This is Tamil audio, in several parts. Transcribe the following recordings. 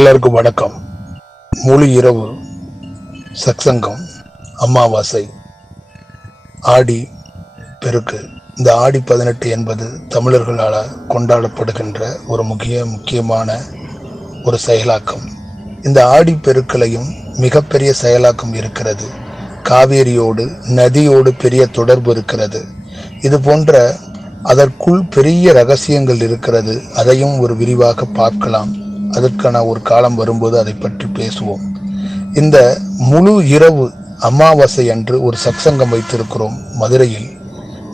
எல்லாருக்கும் வணக்கம். முழு இரவு சத்சங்கம் அமாவாசை ஆடி பெருக்கு. இந்த ஆடி பதினெட்டு என்பது தமிழர்களால் கொண்டாடப்படுகின்ற ஒரு முக்கிய முக்கியமான ஒரு செயலாக்கம். இந்த ஆடி பெருக்களையும் மிகப்பெரிய செயலாக்கம் இருக்கிறது. காவேரியோடு நதியோடு பெரிய தொடர்பு இருக்கிறது. இது போன்ற அதற்குள் பெரிய ரகசியங்கள் இருக்கிறது. அதையும் ஒரு விரிவாக பார்க்கலாம். அதற்கான ஒரு காலம் வரும்போது அதை பற்றி பேசுவோம். இந்த முழு இரவு அமாவாசை அன்று ஒரு சத்சங்கம் வைத்திருக்கிறோம் மதுரையில்.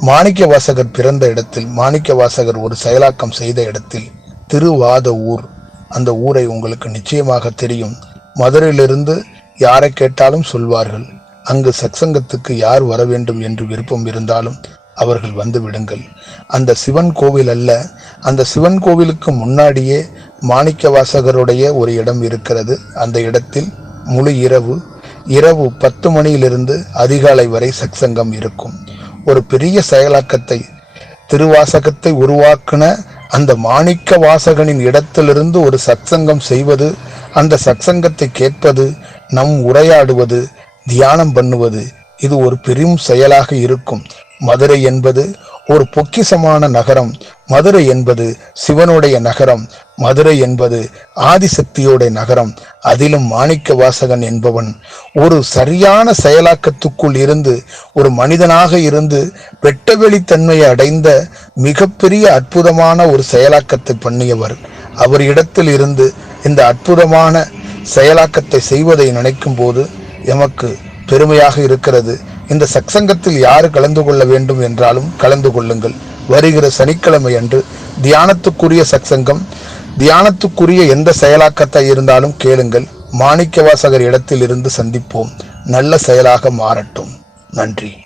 மாணிக்க வாசகர் பிறந்த இடத்தில் மாணிக்க வாசகர் ஒரு செயலாக்கம் செய்த இடத்தில் திருவாத ஊர் அந்த ஊரை உங்களுக்கு நிச்சயமாக தெரியும். மதுரையிலிருந்து யாரை கேட்டாலும் சொல்வார்கள். அங்கு சத்சங்கத்துக்கு யார் வர வேண்டும் என்று விருப்பம் இருந்தாலும் அவர்கள் வந்து விடுங்கள். அந்த சிவன் கோவில் அல்ல அந்த சிவன் கோவிலுக்கு முன்னாடியே மாணிக்க வாசகருடைய ஒரு இடம் இருக்கிறது. அந்த இடத்தில் முழு இரவு இரவு பத்து மணியிலிருந்து அதிகாலை வரை சத்சங்கம் இருக்கும். ஒரு பெரிய செயலாக்கத்தை திருவாசகத்தை உருவாக்கின அந்த மாணிக்க வாசகனின் இடத்திலிருந்து ஒரு சத்சங்கம் செய்வது அந்த சத்சங்கத்தை கேட்பது நம் உரையாடுவது தியானம் பண்ணுவது இது ஒரு பெரும் செயலாக இருக்கும். மதுரை என்பது ஒரு பொக்கிசமான நகரம். மதுரை என்பது சிவனுடைய நகரம். மதுரை என்பது ஆதிசக்தியோட நகரம். அதிலும் மாணிக்க வாசகன் என்பவன் ஒரு சரியான செயலாக்கத்துக்குள் இருந்து ஒரு மனிதனாக இருந்து வெட்டவெளித்தன்மையை அடைந்த மிகப்பெரிய அற்புதமான ஒரு செயலாக்கத்தை பண்ணியவர். அவர் இடத்தில் இருந்து இந்த அற்புதமான செயலாக்கத்தை செய்வதை நினைக்கும் போது எமக்கு பெருமையாக இருக்கிறது. இந்த சத்சங்கத்தில் யார் கலந்து கொள்ள வேண்டும் என்றாலும் கலந்து கொள்ளுங்கள். வருகிற சனிக்கிழமை அன்று தியானத்துக்குரிய சத்சங்கம் தியானத்துக்குரிய எந்த செயலாக்கத்தை இருந்தாலும் கேளுங்கள். மாணிக்கவாசகர் இடத்தில் இருந்து சந்திப்போம். நல்ல செயலாக மாறட்டும். நன்றி.